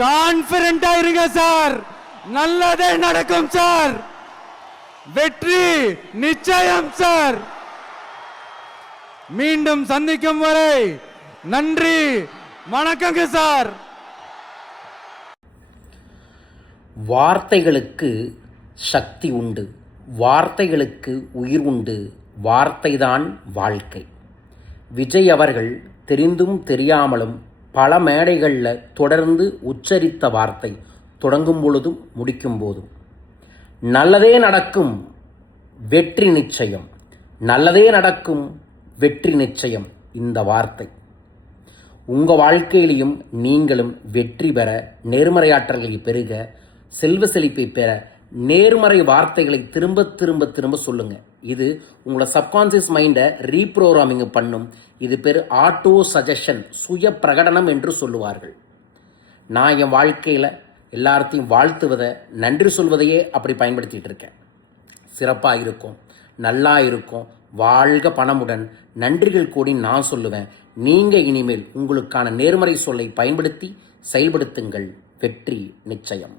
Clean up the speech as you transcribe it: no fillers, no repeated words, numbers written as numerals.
கான்பிடண்டா இருங்க சார், நல்லதே நடக்கும் சார், வெற்றி நிச்சயம் சார். மீண்டும் சந்திக்கும் வரை நன்றி, வணக்கங்க சார். வார்த்தைகளுக்கு சக்தி உண்டு, வார்த்தைகளுக்கு உயிர் உண்டு, வார்த்தைதான் வாழ்க்கை. விஜய் அவர்கள் தெரிந்தும் தெரியாமலும் பல மேடைகளில் தொடர்ந்து உச்சரித்த வார்த்தை, தொடங்கும் பொழுதும் முடிக்கும் போதும் நல்லதே நடக்கும், வெற்றி நிச்சயம், நல்லதே நடக்கும், வெற்றி நிச்சயம். இந்த வார்த்தை உங்கள் வாழ்க்கையிலையும் நீங்களும் வெற்றி பெற, நேர்மறையாற்றல்களை பெருக, செல்வ செழிப்பை பெற நேர்மறை வார்த்தைகளை திரும்ப திரும்ப திரும்ப சொல்லுங்கள். இது உங்களோட சப்கான்சியஸ் மைண்டை ரீப்ரோகிராமிங் பண்ணும். இது பேர் ஆட்டோ சஜஷன், சுய பிரகடனம் என்று சொல்லுவார்கள். நான் என் வாழ்க்கையில் எல்லாத்தையும் வாழ்த்துவதை, நன்றி சொல்வதையே அப்படி பயன்படுத்திகிட்டு இருக்கேன். சிறப்பாக இருக்கும், நல்லா இருக்கும், வாழ்க பணமுடன், நன்றிகள் கூடி நான் சொல்லுவேன். நீங்கள் இனிமேல் உங்களுக்கான நேர்மறை சொல்லை பயன்படுத்தி செயல்படுத்துங்கள். வெற்றி நிச்சயம்.